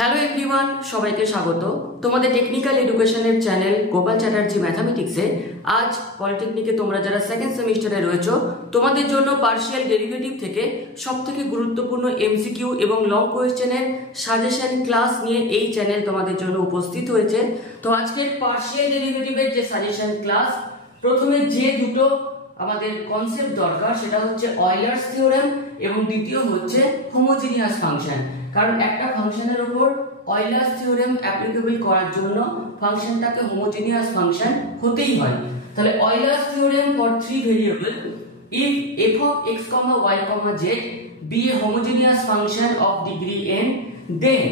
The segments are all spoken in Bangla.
হ্যালো এভরিওয়ান, সবাইকে স্বাগত তোমাদের টেকনিক্যাল এডুকেশনের চ্যানেল গোপাল চ্যাটার্জি ম্যাথামেটিক্সে। আজ পলিটেকনিকে তোমরা যারা সেকেন্ড সেমিস্টারে রয়েছো তোমাদের জন্য পার্শিয়াল ডেরিভেটিভ থেকে সবথেকে গুরুত্বপূর্ণ এমসিকিউ এবং লং কোয়েশ্চেনের সাজেশন ক্লাস নিয়ে এই চ্যানেল তোমাদের জন্য উপস্থিত হয়েছে। তো আজকের পার্শিয়াল ডেরিভেটিভের যে সাজেশন ক্লাস, প্রথমে যে দুটো আমাদের কনসেপ্ট দরকার সেটা হচ্ছে অয়লার্স থিওরেম এবং দ্বিতীয় হচ্ছে হোমোজিনিয়াস ফাংশন। কারণ একটা ফাংশনের উপর অয়লার্স থিওরেম অ্যাপ্লিকেবল করার জন্য ফাংশনটাকে হোমোজিনিয়াস ফাংশন হতেই হয়। তাহলে Euler's theorem for three variable, if f of x, y, z be a homogeneous function of degree n, then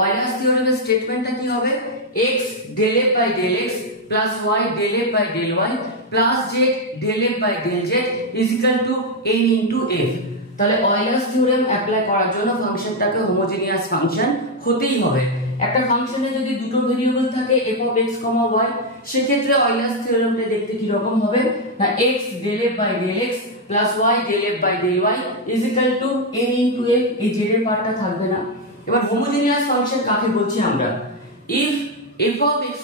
অয়লার্স থিওরেমের স্টেটমেন্টটা কি হবে? x del f by del x plus y del f by del y plus z del f by del z is equal to n into f। তাহলে অয়লার্স থিওরেম অ্যাপ্লাই করার জন্য ফাংশনটাকে হোমোজিনিয়াস ফাংশন হতেই হবে। একটা ফাংশনে যদি দুটো ভেরিয়েবল থাকে f of x, y, সেক্ষেত্রে অয়লার্স থিওরেমটা দেখতে কি রকম হবে? না x del f by del x plus y del f by del y is equal to n into f। এই z এর পার্টটা থাকবে না। এবার হোমোজিনিয়াস ফাংশন কাকে বলছি আমরা? if f of x,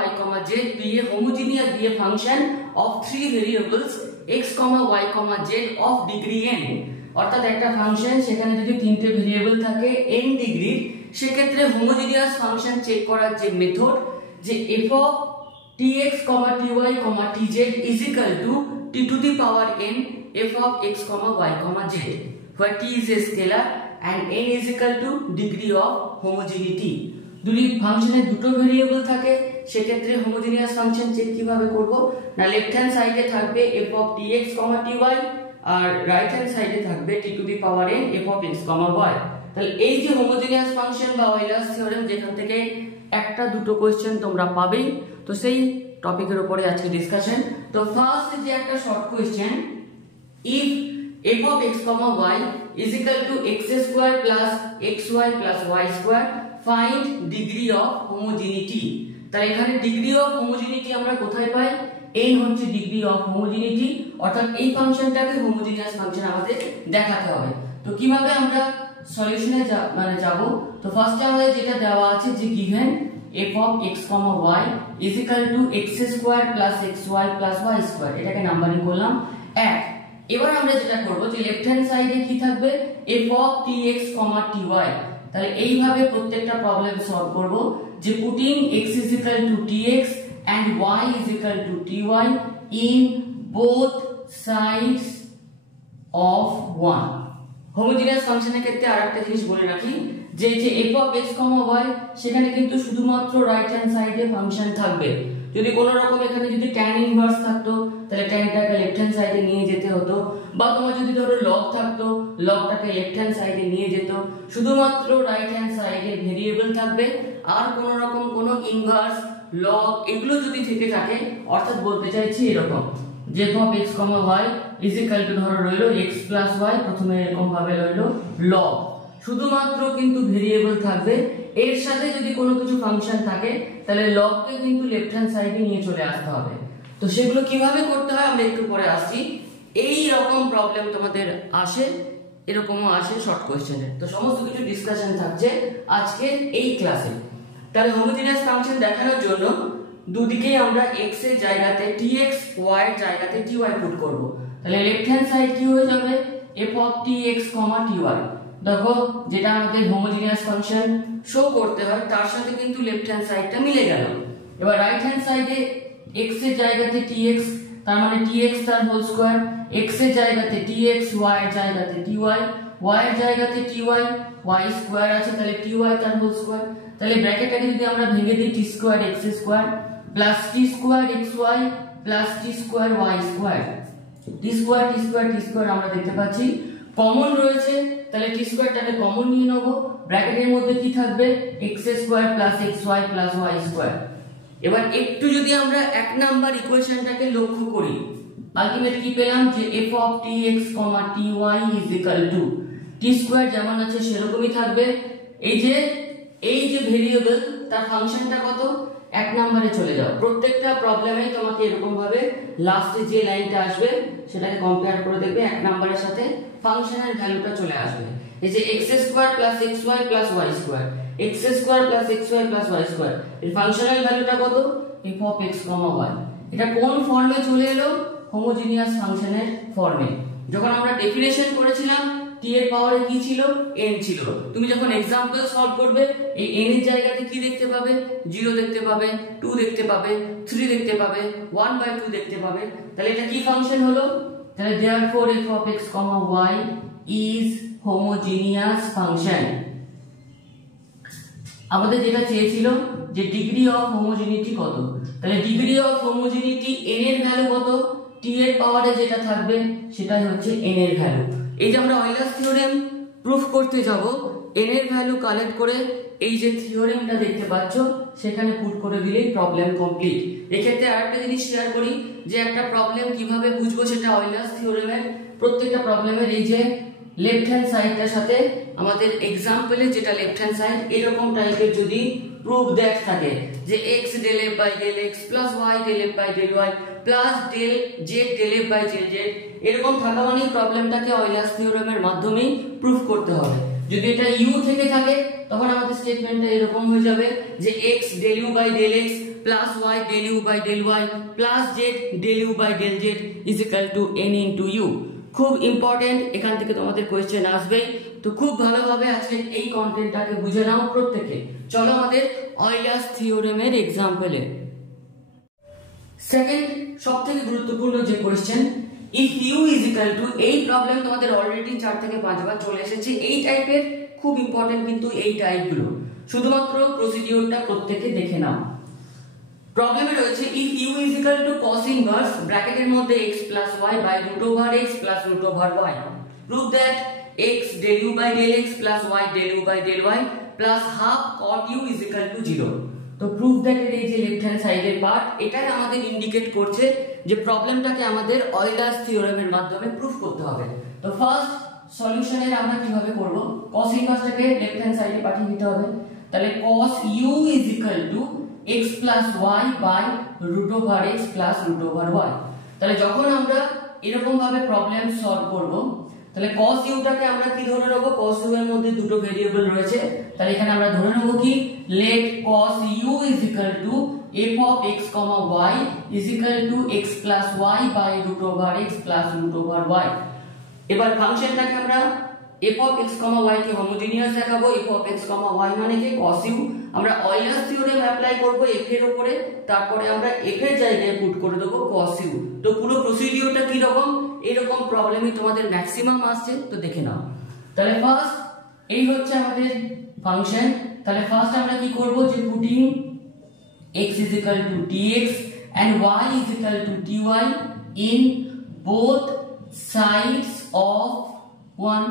y, z be a homogeneous be a function of three variables x, y, z of degree n, অর্থাৎ একটা ফাংশন সেখানে যদি তিনটে ভেরিয়েবল থাকে n ডিগ্রির, সেক্ষেত্রে হোমোজিনিয়াস ফাংশন চেক করার যে মেথড, যে f of tx, ty, tz is equal to t to the power n f of x, y, z, where t is a scalar and n is equal to degree of homogeneity। যদি ফাংশনে দুটো ভেরিয়েবল থাকে সেক্ষেত্রে হোমোজিনিয়াস ফাংশন চেক কিভাবে করব? না লেফট হ্যান্ড সাইডে থাকবে f of tx, ty, আর রাইট হ্যান্ড সাইডে থাকবে t to the power n f of x, y। তাহলে এই যে হোমোজিনিয়াস ফাংশন বা অয়লার্স থিওরেম, যেখান থেকে একটা দুটো কোশ্চেন তোমরা পাবেই, তো সেই টপিকের উপরে আজকে ডিসকাশন। তো ফার্স্ট যে একটা short question, if f of x, y is equal to x square plus xy plus y square, find degree of homogeneity। তাহলে এখানে ডিগ্রি অফ হোমোজেনিটি আমরা কোথায় পাই? n হচ্ছে ডিগ্রি অফ হোমোজেনিটি, অর্থাৎ এই ফাংশনটাকে হোমোজিনিয়াস ফাংশন আমাদের দেখাতে হবে। তো কিভাবে আমরা সলিউশনে যাব? তো ফার্স্টে আমাদের যেটা দেওয়া আছে যে given f of x, y is equal to x square plus xy plus y square, এটাকে নাম্বারিং করলাম 1। এবার আমরা যেটা করব যে লেফট হ্যান্ড সাইডে কি থাকবে? f of tx, ty। তাহলে এইভাবে প্রত্যেকটা প্রবলেম সলভ করব যে putting x is equal to tx and y is equal to ty in both sides of 1। Homogeneous ফাংশনের ক্ষেত্রে আরেকটা জিনিস বলে রাখি যে f of x, y সেখানে কিন্তু শুধুমাত্র রাইট হ্যান্ড সাইডে ফাংশন থাকবে। যদি কোনো রকম এখানে যদি tan ইনভার্স থাকতো তাহলে tanটাকে লেফট হ্যান্ড সাইডে নিয়ে যেতে হতো, বা তোমার যদি ধরো log থাকতো লগটাকে লেফট হ্যান্ড সাইডে নিয়ে যেত। শুধুমাত্র রাইট হ্যান্ড সাইডে ভেরিয়েবল থাকবে, আর কোনো রকম কোনো ইনভার্স লগ এগুলো যদি থেকে থাকে, অর্থাৎ বলতে চাইছি এরকম যে f of x, y is equal to ধরো রইলো x plus y, প্রথমে এরকম ভাবে রইলো log, শুধুমাত্র কিন্তু ভেরিয়েবল থাকবে। এর সাথে যদি কোনো কিছু ফাংশন থাকে তাহলে লগকে কিন্তু লেফট হ্যান্ড সাইডে নিয়ে চলে আসতে হবে। তো সেগুলো কিভাবে করতে হয় আমরা একটু পরে আসছি। এই রকম প্রবলেম তোমাদের আসে, এরকমও আসে শর্ট কোশ্চেনে। তো সমস্ত কিছু ডিসকাশন থাকছে আজকে এই ক্লাসে। তাহলে হোমোজিনিয়াস ফাংশন দেখানোর জন্য দুদিকেই আমরা x এর জায়গাতে tx, y এর জায়গাতে ty পুট করব। তাহলে লেফট হ্যান্ড সাইড কি হয়ে যাবে? f of tx, ty। দেখো যেটা আমাদের হোমোজিনিয়াস ফাংশন শো করতে হয় তার সাথে কিন্তু লেফট হ্যান্ড সাইডটা মিলে গেল। এবার রাইট হ্যান্ড সাইডে x এর জায়গাতে tx, তার মানে tx তার হোল স্কয়ার, x এর জায়গাতে tx, y এর জায়গাতে ty, y এর জায়গাতে ty, y স্কয়ার আছে তাহলে ty তার হোল স্কয়ার। তাহলে ব্র্যাকেটটাকে যদি আমরা ভেঙে দিই t square x square plus t square xy plus t square y square, t square t square t square আমরা দেখতে পাচ্ছি কমন রয়েছে, তাহলে t স্কয়ারটাকে কমন নিয়ে নেব। ব্র্যাকেটের মধ্যে কি থাকবে? x square plus xy plus y square. এবার একটু যদি আমরা এক নাম্বার ইকুয়েশনটাকে লক্ষ্য করি, আলটিমেট কি পেলাম? যে f of tx, ty is equal to t square যেমন আছে সেরকমই থাকবে। এই যে ভেরিয়েবল তার ফাংশনটা কত? এক নম্বরে চলে যাও। প্রত্যেকটা প্রবলেমে তোমাকে এরকম ভাবে লাস্টে যে লাইনটা আসবে সেটাকে কম্পেয়ার করে দেখবে এক নম্বরের সাথে ফাংশনের ভ্যালুটা চলে আসবে। এই যে x square plus xy plus y square, x square plus xy plus y square, এর ফাংশনাল ভ্যালুটা কত? f of x, y। এটা কোন ফর্মে চলে এলো? হোমোজিনিয়াস ফাংশনের ফর্মে। যখন আমরা ডেফিনেশন করেছিলাম t এর পাওয়ারে কি ছিল? n ছিল। তুমি যখন एग्जांपल সলভ করবে এই n এর জায়গাতে কি দেখতে পাবে? 0 দেখতে পাবে, 2 দেখতে পাবে, 3 দেখতে পাবে, 1/2 দেখতে পাবে। তাহলে এটা কি ফাংশন হলো? তাহলে therefore f of x, y is homogeneous function। আমাদের যেটা চেয়েছিল যে ডিগ্রি অফ হোমোজেনিটি কত, তাহলে ডিগ্রি অফ হোমোজেনিটি n এর ভ্যালু কত? t এর পাওয়ারে যেটা থাকবে সেটাই হচ্ছে n এর ভ্যালু। এই যে আমরা অয়েলার্স থিওরেম প্রুফ করতে যাব, n এর ভ্যালু কালেক্ট করে এই যে থিওরেমটা দেখতে পাচ্ছ সেখানে পুট করে দিলেই প্রবলেম কমপ্লিট। এক্ষেত্রে আরেকটা জিনিস শেয়ার করি যে একটা প্রবলেম কিভাবে বুঝবো সেটা অয়েলার্স থিওরেমের প্রত্যেকটা প্রবলেমের এই যে লেফট হ্যান্ড সাইডটার সাথে আমাদের एग्जांपले যেটা লেফট হ্যান্ড সাইড এরকম টাইপের যদি প্রুফ দ্যাট থাকে যে x del f by del x plus y del f by del y plus del z del f by del z এরকম থাকা মানে প্রবলেমটাকে অয়েলার্স থিওরেমের মাধ্যমে প্রুফ করতে হবে। যদি এটা u থেকে থাকে তখন আমাদের স্টেটমেন্টটা এরকম হয়ে যাবে যে x del u by del x plus y del u by del y plus z del u by del z is equal to n into u। খুব ইম্পর্টেন্ট, এখান থেকে তোমাদের কোশ্চেন আসবে, তো খুব ভালোভাবে আজকে এই কন্টেন্টটাকে বুঝে নাও প্রত্যেকে। চলো আমাদের অয়েলার্স থিওরেমের एग्जांपले। সেকেন্ড সবথেকে গুরুত্বপূর্ণ যে question, if u is equal two, এই প্রবলেম তোমাদের অলরেডি 4 থেকে 5 বার চলে এসেছে। এই টাইপের খুব ইম্পর্টেন্ট কিন্তু এই টাইপগুলো, শুধুমাত্র প্রসিডিওরটা প্রত্যেকে দেখে নাও। প্রবলেমে রয়েছে if u is equal to cos inverse ব্র্যাকেটের মধ্যে x plus y by root over x plus root over y, prove that x del u by del x plus y del u by del y plus half cot u is equal to 0। তো প্রুভ দ্যাট এর এই যে লেফট হ্যান্ড সাইডের পার্ট এটাই আমাদের ইন্ডিকেট করছে যে প্রবলেমটাকে আমাদের অয়েলার্স থিওরেমের মাধ্যমে প্রুফ করতে হবে। তো ফার্স্ট সলিউশনের আমরা কিভাবে করব, cos ইনভার্সটাকে লেফট হ্যান্ড সাইডে পাঠিয়ে দিতে হবে। তাহলে cos u is equal two x plus y by root over x plus root over y। তাহলে যখন আমরা এরকম ভাবে প্রবলেম সলভ করব তাহলে cos u টাকে আমরা কি ধরে নেব? cos u এর মধ্যে দুটো ভেরিয়েবল রয়েছে, তাহলে এখানে আমরা ধরে নেব কি let cos u is equal to f of x, y is equal to x plus y by root over x plus root over y। এবার ফাংশনটাকে আমরা f of x, y K homogeneous দেখাবো। f of x, y মানে কি cos u। আমরা অয়েলার্স থিওরেম অ্যাপ্লাই করব f এর উপরে, তারপরে আমরা f এর জায়গায় পুট করে দেব cos u। তো পুরো প্রসিডিওরটা কি রকম, এরকম প্রবলেমই তোমাদের ম্যাক্সিমাম আসছে, তো দেখে নাও। তাহলে ফার্স্ট এই হচ্ছে আমাদের ফাংশন। তাহলে ফার্স্ট আমরা কি করব যে putting x is equal to dx and y is equal to dy in both sides of 1।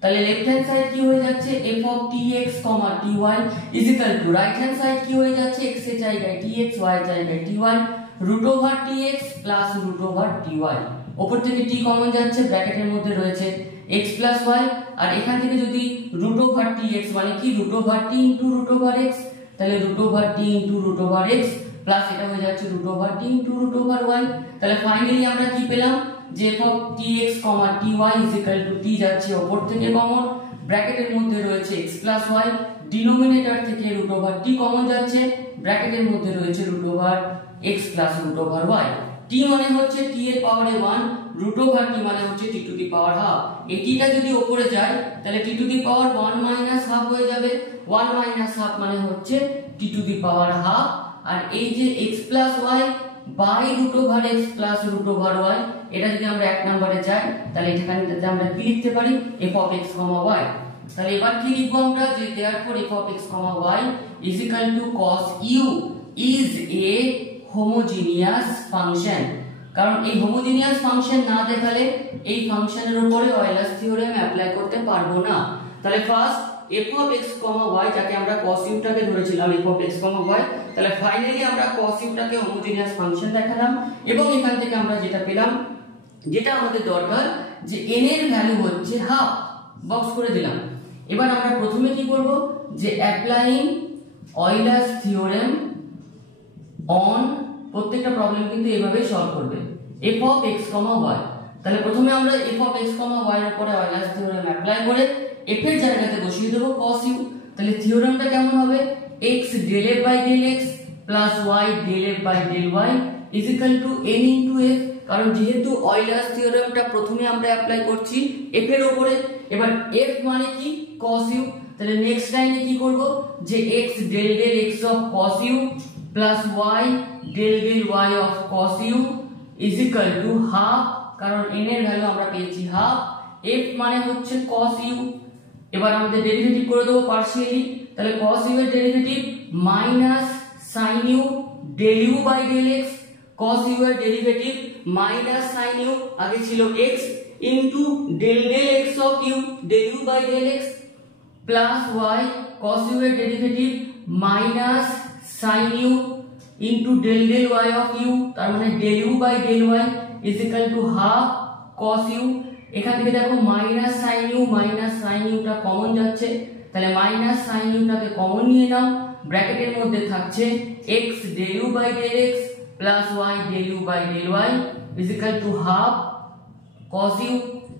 তাহলে লেফট হ্যান্ড সাইড কি হয়ে যাচ্ছে f of tx, ty is equal to right hand side কি হয়ে যাচ্ছে x এর জায়গায় tx, y এর জায়গায় ty root over tx plus root over ty। উপর থেকে t কমন যাচ্ছে, ব্র্যাকেটের মধ্যে রয়েছে x plus y, আর এখান থেকে যদি root over tx মানে কি root over t into root over x, তাহলে root over t into root over x plus এটা হয়ে যাচ্ছে root over t into root over y। তাহলে ফাইনালি আমরা কি পেলাম যে f of tx, ty is equal to t যাচ্ছে উপর থেকে কমন, ব্র্যাকেটের মধ্যে রয়েছে x plus y, ডিনোমিনেটর থেকে root over t কমন যাচ্ছে, ব্র্যাকেটের মধ্যে রয়েছে root over x plus root over y। t মানে হচ্ছে t এর পাওয়ারে 1, root over t মানে হচ্ছে t to the power half। এই t টা যদি উপরে যায় তাহলে t to the power 1 minus half হয়ে যাবে, 1 minus half মানে হচ্ছে t to the power half। আর এই যে x plus y by root over x plus root over y, এটা যদি আমরা এক নম্বরে যাই তাহলে এখানে আমরা কি লিখতে পারি f of x, y। তাহলে এবার কি লিখব আমরা যে therefore f of x, y is equal to cos u is a homogeneous function। কারণ এই হোমোজেনিয়াস ফাংশন না দেখালে এই ফাংশনের উপরে অয়েলার্স থিওরেম অ্যাপ্লাই করতে পারবো না। তাহলে first f of x, y যাকে আমরা cos u টাকে ধরেছিলাম f of x, y, তাহলে ফাইনালি আমরা cos u টাকে হোমোজেনিয়াস ফাংশন দেখালাম এবং এখান থেকে আমরা যেটা পেলাম, যেটা আমাদের দরকার যে n এর ভ্যালু হচ্ছে হাফ, বক্স করে দিলাম। এবার আমরা প্রথমে কি করব যে অ্যাপ্লাইং অয়েলার্স থিওরেম অন, প্রত্যেকটা প্রবলেম কিন্তু এইভাবে সলভ করবে f of x, y। তাহলে প্রথমে আমরা f of x, y এর উপরে অয়েলার্স থিওরেম অ্যাপ্লাই করে f এর জায়গাতে বসিয়ে দেবো cos u। তাহলে থিওরেমটা কেমন হবে, x del f by del x plus y del f by del y is equal to n into f। কারণ যেহেতু অয়লার্স থিওরেমটা প্রথমে আমরা অ্যাপ্লাই করছি f এর উপরে, এবার f মানে কি cos u। তাহলে নেক্সট লাইনে কি করব, যে x del del x of cos u plus y del del y of cos u is equal to half, কারণ n এর ভ্যালু আমরা পেয়েছি হাফ, f মানে হচ্ছে cos u। এবার আমাদের ডেরিভেটিভ করে দেবো পার্শিয়ালি। তাহলে cos u এর derivative minus sin u del u by del x, cos u এর ডেরিভেটিভ মাইনাস sin u আগে ছিল x into del del x of u del u by del x plus y, cos u এর derivative minus sin u into del del y of u, তার মানে del u by del y is equal to half cos u। এখান থেকে দেখো মাইনাস sin u টা কমন যাচ্ছে, তাহলে মাইনাস sin u টাকে কমন নিয়ে নাও, ব্র্যাকেটের মধ্যে থাকছে x del u by del x plus y del u by del y is equal to half cos u।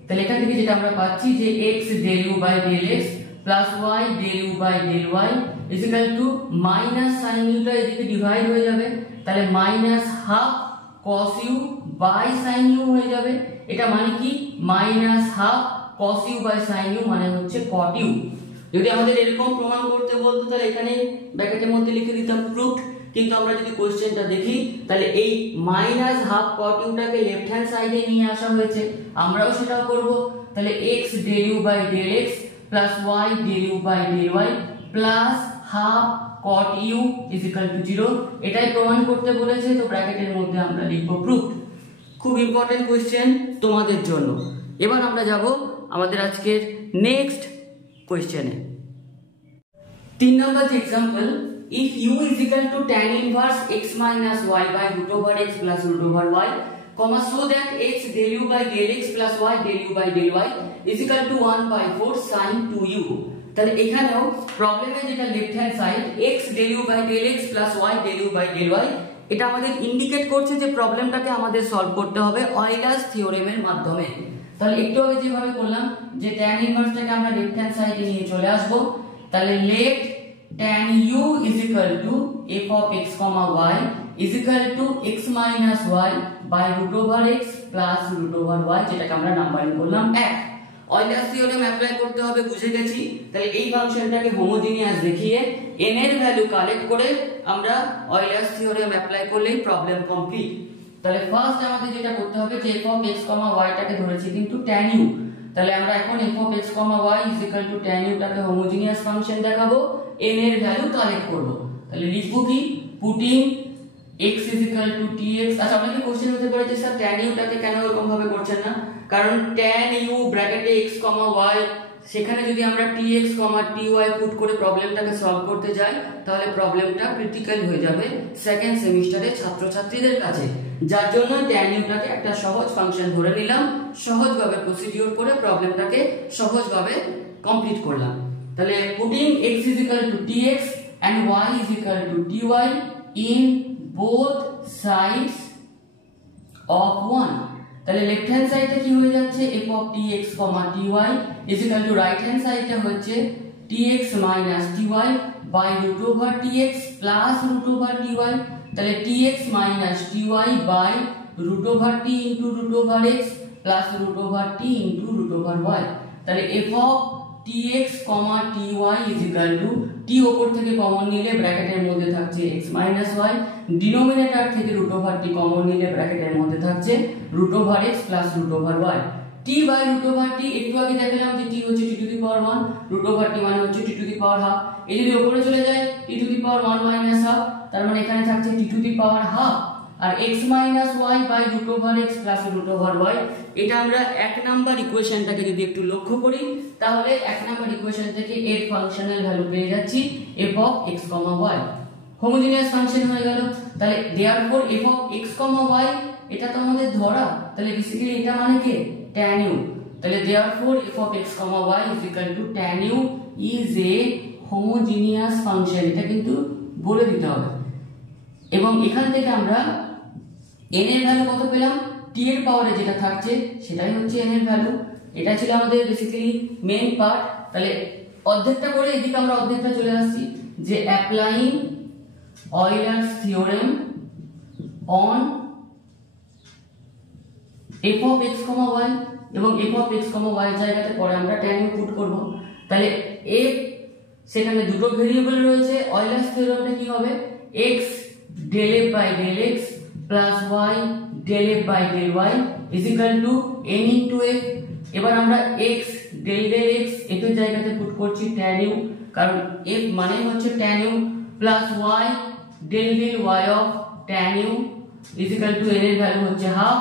তাহলে এখান থেকে যেটা আমরা পাচ্ছি যে x del u by del x plus y del u by del y is equal to minus sin u টা এদিকে ডিভাইড হয়ে যাবে, তাহলে minus half cos u by sin u হয়ে যাবে। এটা মানে কি minus half cos u by sin u মানে হচ্ছে cot u। যদি আমাদের এরকম প্রমাণ করতে বলতো তাহলে এখানে ব্র্যাকেটের মধ্যে লিখে দিতাম প্রুফড, কিন্তু আমরা যদি কোশ্চেনটা দেখি তাহলে এই মাইনাস হাফ cot u টাকে লেফট হ্যান্ড সাইডে নিয়ে আসা হয়েছে, আমরাও সেটাও করব। তাহলে x del u by del x plus y del u by del y plus half cot u is equal to 0, এটাই প্রমাণ করতে বলেছে, তো ব্র্যাকেটের মধ্যে আমরা লিখব প্রুফড। খুব ইম্পর্টেন্ট কোশ্চেন তোমাদের জন্য। এবার আমরা যাব আমাদের আজকের নেক্সট কোশ্চেনে। 3 নম্বর যে example, if u is equal to tan inverse x minus y by root over x plus root over y, comma so that x del u by del x plus y del u by del y is equal to 1/4 sin 2u। তাহলে এখানেও প্রবলেমে যেটা left hand side x del u by del x plus y del u by del y, এটা আমাদের ইন্ডিকেট করছে যে প্রবলেমটাকে আমাদের সলভ করতে হবে অয়লার্স থিওরেমের মাধ্যমে। তাহলে একটু আগে যেভাবে করলাম যে tan ইনভার্সটাকে আমরা লেফট হ্যান্ড সাইডে নিয়ে চলে আসব, তাহলে let tan u is equal to f of x comma y is equal to x minus y by root over x plus root over y, যেটাকে আমরা নাম্বারিং করলাম 1। অয়লার্স থিওরেম অ্যাপ্লাই করতে হবে বুঝে গেছি। তাহলে এই ফাংশনটাকে হোমোজিনিয়াস দেখিয়ে n এর ভ্যালু কালেক্ট করে আমরা অয়লার্স থিওরেম অ্যাপ্লাই করলেই প্রবলেম কমপ্লিট। তাহলে ফার্স্ট আমাদের যেটা করতে হবে যে f of x, y টাকে ধরেছি কিন্তু tan u, তাহলে আমরা এখন f of x, y is equal to tan u টাকে হোমোজিনিয়াস ফাংশন দেখাবো, n এর ভ্যালু কালেক্ট করব। তাহলে লিখব কি, putting x is equal to tx। আচ্ছা আপনাকে কোশ্চেন হতে পারে যে স্যার tan u টাকে কেন এরকম ভাবে করছেন না, কারণ tan u ব্র্যাকেটে x, y, সেখানে যদি আমরা tx, ty পুট করে প্রবলেমটাকে সলভ করতে যাই তাহলে প্রবলেমটা ক্রিটিক্যাল হয়ে যাবে সেকেন্ড সেমিস্টারে ছাত্রছাত্রীদের কাছে, যার জন্য tan u টাকে একটা সহজ ফাংশন ধরে নিলাম, সহজভাবে প্রসিডিউর করে প্রবলেমটাকে সহজভাবে কমপ্লিট করলাম। তাহলে putting x is equal to tx and y is equal to ty in both sides of 1, তাহলে লেফট হ্যান্ড সাইডটা কি হয়ে যাচ্ছে f of tx, ty is equal to right hand সাইডটা হচ্ছে tx minus ty by root over tx plus root over ty, তাহলে tx minus ty by root over t into root over x plus root over t into root over y, তাহলে f of tx, ty is equal to t ওপর থেকে কমন নিলে ব্র্যাকেটের মধ্যে থাকছে x minus y, ডিনোমিনেটর থেকে root over t কমন নিলে ব্র্যাকেটের মধ্যে থাকছে root over x plus root over y। t by root over t একটু আগে দেখলাম যে t হচ্ছে t to the power 1, root over t মানে হচ্ছে t to the power half, এই যদি উপরে চলে যায় t to the power 1 minus half, তার মানে এখানে থাকছে t to the power half, R x minus y by root over x plus root over y, এটা আমরা এক নাম্বার ইকুয়েশনটাকে যদি একটু লক্ষ্য করি তাহলে এক নাম্বার ইকুয়েশন থেকে এর ফাংশনাল ভ্যালু পেয়ে যাচ্ছি f of x, y, homogeneous function হয়ে গেল। তাহলে therefore f of x, y এটা তো আমাদের ধরা, তাহলে বেসিক্যালি এটা মানে কি tan u, তাহলে therefore f of x, y is equal to tan u is a homogeneous function, এটা কিন্তু বলে দিতে হবে। এবং এখান থেকে আমরা n এর ভ্যালু কত পেলাম, t এর পাওয়ারে যেটা থাকছে সেটাই হচ্ছে n এর ভ্যালু। এটা ছিল আমাদের বেসিক্যালি মেইন পার্ট। তাহলে অর্ধেকটা করে এদিকে আমরা অর্ধেকটা চলে আসছি যে applying Euler's theorem on f of x, y এবং f of x, y জায়গাতে পরে আমরা tan u পুট করব। তাহলে f সেখানে দুটো ভেরিয়েবল রয়েছে, অয়লার্স থিওরেমটা কি হবে x del f by del x plus y del f by del y is equal to n into f। এবার আমরা x del del x f এর জায়গাতে পুট করছি tan u, কারণ f মানে হচ্ছে tan u plus y del del y of tan u is equal to n এর ভ্যালু হচ্ছে হাফ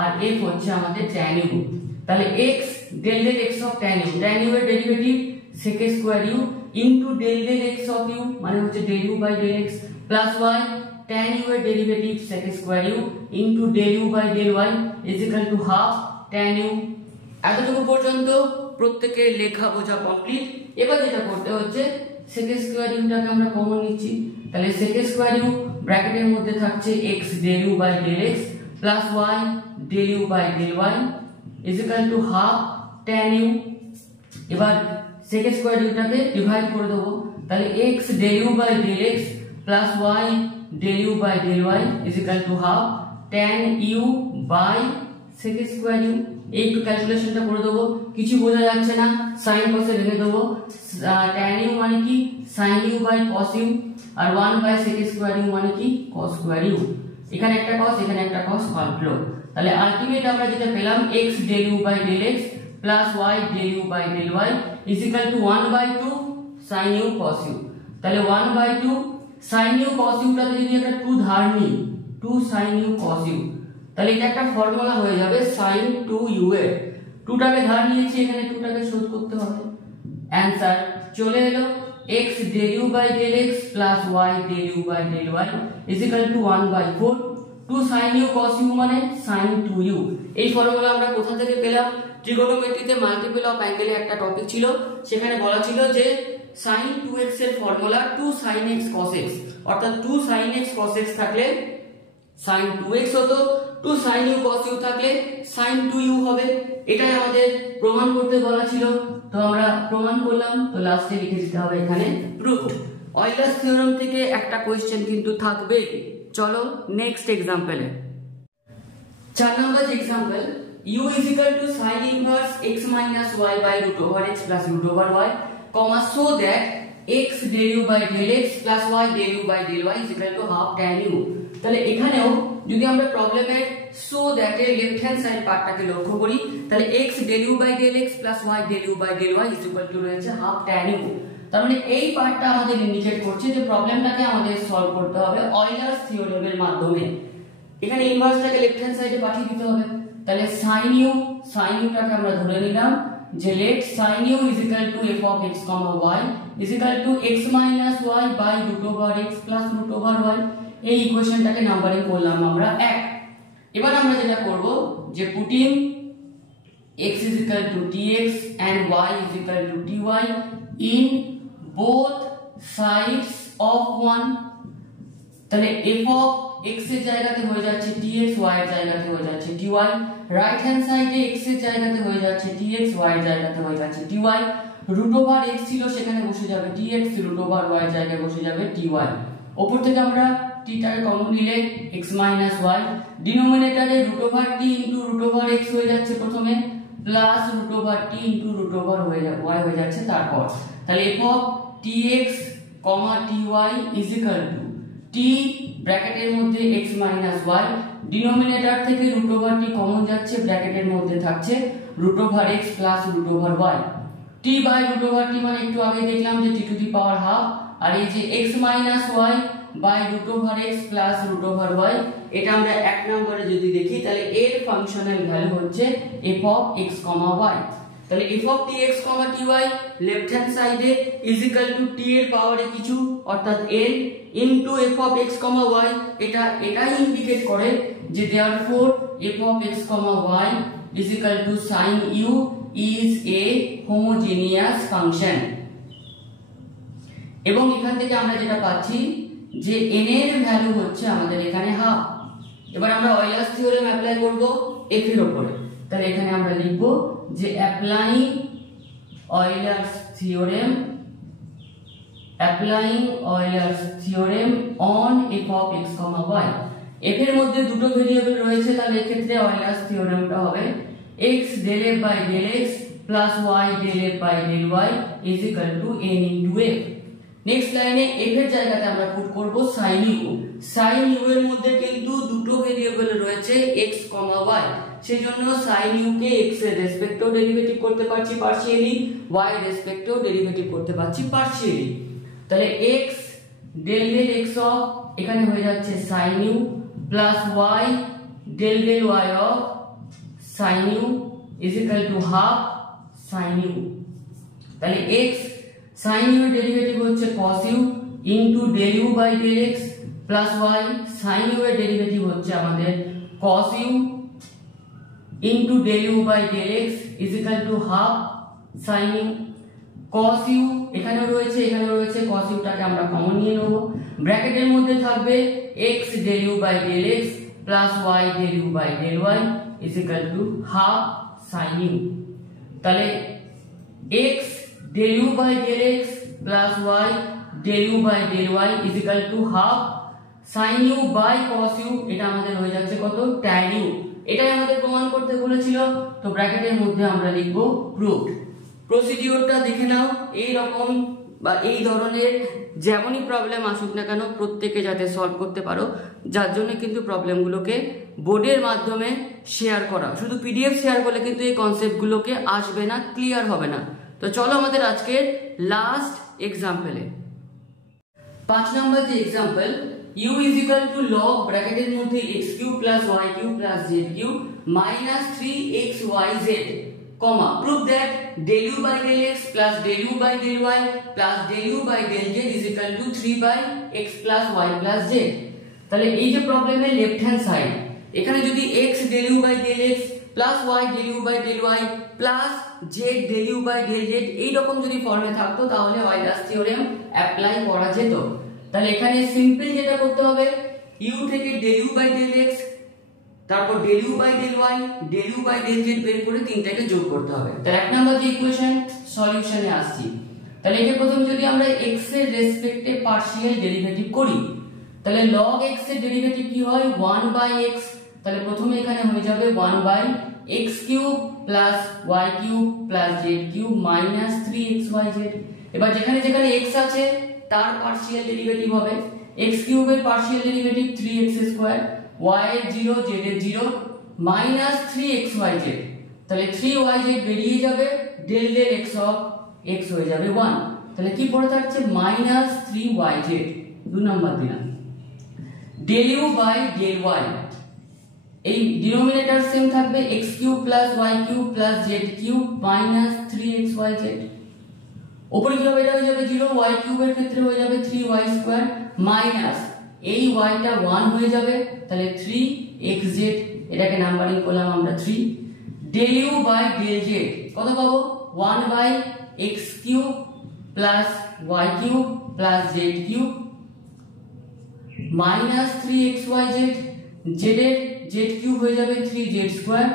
আর f হচ্ছে আমাদের tan u। তাহলে x del del x of tan u এর derivative sec square u into del del x of u মানে হচ্ছে del u by del x plus y tan u এর derivative sec square u into del u by del y is equal to half tan u। এতটুকু পর্যন্ত প্রত্যেকের লেখা বোঝা কমপ্লিট। এবার যেটা করতে হচ্ছে sec square u টাকে আমরা কমন নিচ্ছি। তাহলে sec square u ব্র্যাকেটের মধ্যে থাকছে x del u by del x plus y del u by del y is equal to half tan u। এবার sec square u টাকে ডিভাইড করে দেব, তাহলে x del u by del x plus y del u by del y is equal to half tan u by sec square u। এই ক্যালকুলেশনটা করে দেব, কিছু বোঝা যাচ্ছে না sin cos এ রেখে দেব, tan u মানে কি sin u by cos u R 1 by sec square u মানে কি cos square u। এখানে একটা cos এখানে একটা cos হলো। তাহলে আলটিমেট আমরা যেটা পেলাম x del u by del x plus y del u by del y is equal to 1 by 2 sin u cos u। তাহলে 1 by 2 sin u cos u টাকে যদি একটা 2 ধার নিই 2 sin u cos u, তাহলে এটা একটা ফর্মুলা হয়ে যাবে sin 2u এর। 2 টাকে ধার নিয়েছি, এখানে 2 টাকে শোধ করতে হবে। অ্যানসার চলে এলো x del u by del x plus y del u by del y is equal to 1 by 4 2 sin u cos u মানে sin 2u। এই ফর্মুলা আমরা কোথা থেকে পেলাম? ট্রিগোনোমেট্রিতে মাল্টিপল অফ অ্যাঙ্গেলে একটা টপিক ছিল, সেখানে বলা ছিল যে sin 2x এর formula 2 sin x cos x, অর্থাৎ 2 sin x cos x থাকলে sin 2x হতো, 2 sin u cos u থাকলে sin 2u হবে। এটাই আমাদের প্রমাণ করতে বলা ছিল, তো আমরা প্রমাণ করলাম। তো লাস্টে লিখে দিতে হবে এখানে প্রুফ। অয়লার্স থিওরেম থেকে একটা কোশ্চেন কিন্তু থাকবে। চলো নেক্সট এক্সাম্পলে। 4 নম্বর example, u is equal to sin inverse x minus y by root over x plus root over y, comma so that x del u by del x plus y del u by del y is equal to half tan u। তাহলে এখানেও যদি আমরা প্রবলেমের so that এর লেফট হ্যান্ড সাইড পার্টটাকে লক্ষ্য করি, তাহলে x del u by del x plus y del u by del y is equal to রয়েছে half tan u। তার মানে এই পার্টটা আমাদের ইন্ডিকেট করছে যে প্রবলেমটাকে আমাদের সলভ করতে হবে অয়লার্স থিওরেমের মাধ্যমে। এখানে ইনভার্সটাকে লেফট হ্যান্ড সাইডে পাঠিয়ে দিতে হবে। তাহলে sin u টাকে আমরা ধরে নিলাম যে let sin u is equal to f of x, y is equal to x minus y by root over x plus root over y। এই ইকুয়েশনটাকে নাম্বারিং করলাম আমরা 1। এবার আমরা যেটা করব যে putting x is equal to tx and y is equal to ty in both sides of 1। তাহলে f of x এর জায়গাতে হয়ে যাচ্ছে tx, y এর জায়গাতে হয়ে যাচ্ছে ty, রাইট হ্যান্ড সাইডে x এর জায়গাতে হয়ে যাচ্ছে tx, y এর জায়গাতে হয়ে যাচ্ছে ty, রুট ওভার x ছিল সেখানে বসে যাবে tx, রুট ওভার y এর জায়গায় বসে যাবে ty। উপর থেকে আমরা t টাকে কমন নিলে x minus y, ডিনোমিনেটরে root over t into root over x হয়ে যাচ্ছে প্রথমে, plus root over t into root over y হয়ে যাচ্ছে তারপর। তাহলে f of tx, ty is equal to t ব্র্যাকেটের মধ্যে x minus y, ডিনোমিনেটর থেকে রুট ওভার t কমন যাচ্ছে, ব্র্যাকেটের মধ্যে থাকছে root over x plus root over y। t by root over t মানে একটু আগে দেখলাম যে t to the power half, আর এই যে x minus y by root over x plus root over y, এটা আমরা এক নম্বরে যদি দেখি তাহলে এর ফাংশনাল ভ্যালু হচ্ছে f of x, y। তাহলে f of tx, ty left hand সাইডে ইজ ইকুয়াল টু t এর পাওয়ারে কিছু অর্থাৎ n into f of x, y। এটাই ইন্ডিকেট করে যে therefore f of x, y is equal to sin u is a homogeneous function। এবং এখান থেকে আমরা যেটা পাচ্ছি যে n এর ভ্যালু হচ্ছে আমাদের এখানে হাফ। এবার আমরা অয়লার্স থিওরেম অ্যাপ্লাই করব f এর উপরে। তাহলে এখানে আমরা লিখব যে applying Euler's theorem, applying Euler's theorem on f of x, y. f এর মধ্যে দুটো ভেরিয়েবল রয়েছে, তাহলে এই ক্ষেত্রে Euler's theoremটা হবে x del f by del x plus y del f by del y is equal to n into f. Next লাইনে f এর জায়গাতে আমরা পুট করব sin u। sin u এর মধ্যে কিন্তু দুটো ভেরিয়েবল রয়েছে x, y, সেজন্য sin u কে x এর রেসপেক্টেও ডেরিভেটিভ করতে পারছি পার্শিয়ালি, y এর রেসপেক্টেও ডেরিভেটিভ করতে পারছি পার্শিয়ালি। তাহলে x del del x of এখানে হয়ে যাচ্ছে sin u plus y del del y of sin u is equal to half sin u। তাহলে x sin u এর ডেরিভেটিভ হচ্ছে cos u into del u by del x plus y sin u এর ডেরিভেটিভ হচ্ছে আমাদের cos u into del u by del x is equal to half sin u। cos u এখানেও রয়েছে cos u টাকে আমরা কমন নিয়ে নেব, ব্র্যাকেটের মধ্যে থাকবে x del u by del x plus y del u by del y is equal to half sin u। তাহলে x del u by del x plus y del u by del y is equal to half sin u by cos u, এটা আমাদের হয়ে যাচ্ছে কত tan u। এটাই আমাদের প্রমাণ করতে বলেছিল, তো ব্র্যাকেটের মধ্যে আমরা লিখব প্রুভড। প্রসিডিওরটা দেখে নাও, এই রকম বা এই ধরনের যেমনই প্রবলেম আসুক না কেন প্রত্যেকে যাতে সলভ করতে পারো, যার জন্য কিন্তু প্রবলেমগুলোকে বোর্ডের মাধ্যমে শেয়ার করা। শুধু পিডিএফ শেয়ার করলে কিন্তু এই কনসেপ্টগুলোকে আসবে না, ক্লিয়ার হবে না। তো চলো আমাদের আজকের লাস্ট এক্সাম্পলে। 5 নম্বর যে example, u is equal to log ব্র্যাকেটের মধ্যে x cube plus y cube plus z cube minus 3xyz, comma prove that del u by del x plus del u by del y plus del u by del z is equal to 3 by x plus y plus z। তাহলে এই যে প্রবলেমের লেফট হ্যান্ড সাইড, এখানে যদি x del u by del x plus y del u by del y plus z del u by del z এই রকম যদি ফর্মে থাকতো তাহলে Euler's theorem অ্যাপ্লাই করা যেত। তাহলে এখানে সিম্পল যেটা করতে হবে, u থেকে del u by del x, তারপর del u by del y del u by del z বের করে তিনটাকে যোগ করতে হবে। তাহলে এক নাম্বার যে ইকুয়েশন সলিউশনে আসছি, তাহলে একে প্রথম যদি আমরা x এর রেসপেক্টে পার্শিয়াল ডেরিভেটিভ করি, তাহলে log x এর ডেরিভেটিভ কি হয় 1 by x, তাহলে প্রথমে এখানে হয়ে যাবে 1 by x cube plus y cube plus z cube minus 3xyz। এবার যেখানে যেখানে x আছে তার পার্শিয়াল ডেরিভেটিভ হবে, x কিউব এর partial derivative 3x square, y এর 0 z এর 0 minus 3xyz, তাহলে 3yz বেরিয়ে যাবে, del del x of x হয়ে যাবে 1, তাহলে কি পড়ে থাকছে minus 3yz। 2 নাম্বার দিলাম del u by del y, এই ডিনোমিনেটর সেম থাকবে x cube plus y cube plus z cube minus 3xyz। উপরে কি হবে, এটা হয়ে যাবে 0, y কিউবের ক্ষেত্রে হয়ে যাবে 3y স্কয়ার মাইনাস এই y টা 1 হয়ে যাবে, তাহলে 3xz, এটাকে নাম্বারিং করলাম আমরা 3, del u by del z কত পাবো 1 by x cube plus y cube plus z cube minus 3xyz, z এর z কিউব হয়ে যাবে 3z স্কয়ার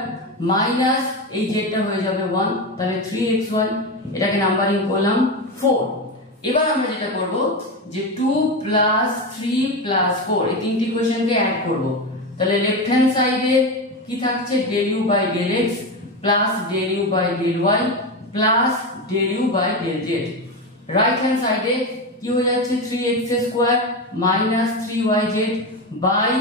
মাইনাস এই z টা হয়ে যাবে 1, তাহলে 3xy, এটাকে নাম্বারিং করলাম 4। এবার আমরা যেটা করব যে 2 প্লাস 3 প্লাস 4 এই তিনটি ইকুয়েশনকে অ্যাড করব। তাহলে লেফট হ্যান্ড সাইডে কি থাকছে del u by del x plus del u by del y plus del u by del z, right hand সাইডে কি হয়ে যাচ্ছে 3x square minus 3yz by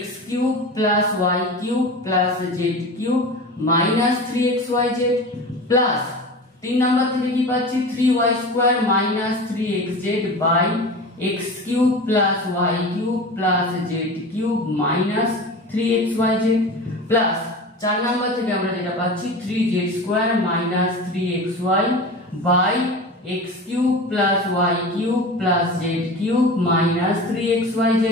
x cube plus y cube plus z cube minus 3xyz plus 3 number থেকে কি পাচ্ছি 3y square minus 3xz by x cube plus y cube plus z cube minus 3xyz plus 4 number থেকে আমরা যেটা পাচ্ছি 3z square minus 3xy by x cube plus y cube plus z cube minus 3xyz।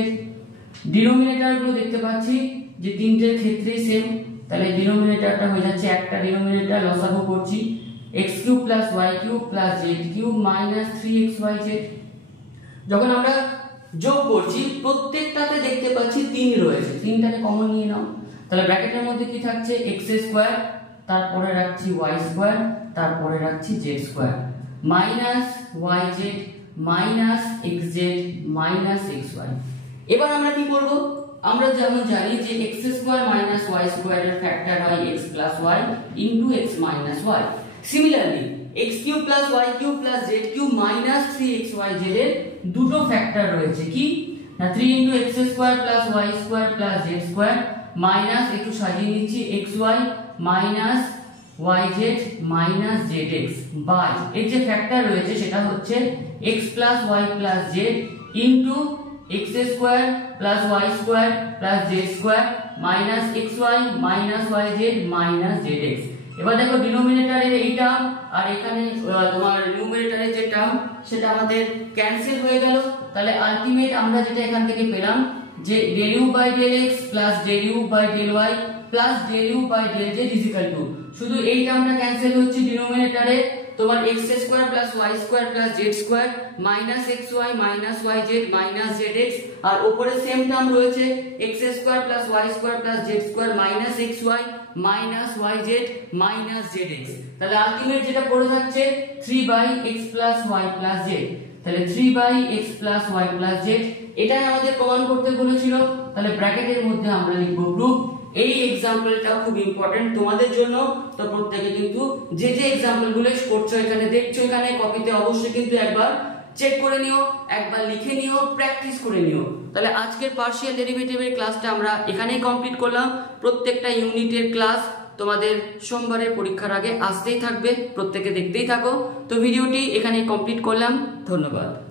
Denominator গুলো দেখতে পাচ্ছি যে তিনটের ক্ষেত্রে সেম, তাহলে ডিনোমিনেটরটা হয়ে যাচ্ছে একটা ডিনোমিনেটর লসাগু করছি x cube plus y cube plus z cube minus 3xyz। যখন আমরা যোগ করছি প্রত্যেকটাতে দেখতে পাচ্ছি 3 রয়েছে, 3টাকে কমন নিয়ে নাও, তাহলে ব্র্যাকেটের মধ্যে কি থাকছে x স্কয়ার, তারপরে রাখছি ওয়াই স্কোয়ার, তারপরে রাখছি z square, minus y z minus x z minus x y. এবার আমরা কি করব, আমরা যেমন জানি যে x square minus y square এর ফ্যাক্টর হয় x plus y into x minus y. Similarly x cube plus y cube plus z cube minus 3xyz এর দুটো ফ্যাক্টর রয়েছে, কি না 3 into x square plus y square plus z square minus একটু সাজিয়ে নিচ্ছি x y minus y z minus z x by এর যে ফ্যাক্টর রয়েছে সেটা হচ্ছে x plus y plus z into x square plus y square plus z square minus x y minus y z minus z x. এবার দেখো ডিনোমিনেটরের এই টার্ম আর এখানে তোমার নিউমারেটরের যে টার্ম সেটা আমাদের ক্যান্সেল হয়ে গেল। তাহলে আলটিমেট আমরা যেটা এখান থেকে পেলাম যে del u by del x plus del u by del y plus del u by del z is equal to, শুধু এই টার্মটা ক্যান্সেল হচ্ছে ডিনোমিনেটরে তোমার x square plus y square plus z square minus xy minus yz minus zx, আর উপরে সেম টার্ম রয়েছে x square plus y square plus z square minus xy minus yz minus zx। তাহলে আলটিমেট যেটা পড়ে যাচ্ছে 3/x plus y plus z। তাহলে 3/x plus y plus z এটাই আমাদের প্রমাণ করতে বলেছিল। তাহলে ব্র্যাকেটের মধ্যে আমরা লিখব প্রুফ। এই एग्जांपलটা খুব ইম্পর্টেন্ট তোমাদের জন্য, তো প্রত্যেককে কিন্তু যে যে एग्जांपल গুলো করছো এখানে দেখছো এখানে কপিতে অবশ্যই কিন্তু একবার চেক করে নিও, একবার লিখে নিও, প্র্যাকটিস করে নিও। তাহলে আজকের পার্শিয়াল ডেরিভেটিভের ক্লাসটা আমরা এখানেই কমপ্লিট করলাম। প্রত্যেকটা ইউনিটের ক্লাস তোমাদের সোমবারের পরীক্ষার আগে আসতেই থাকবে, প্রত্যেকে দেখতেই থাকো। তো ভিডিওটি এখানেই কমপ্লিট করলাম, ধন্যবাদ।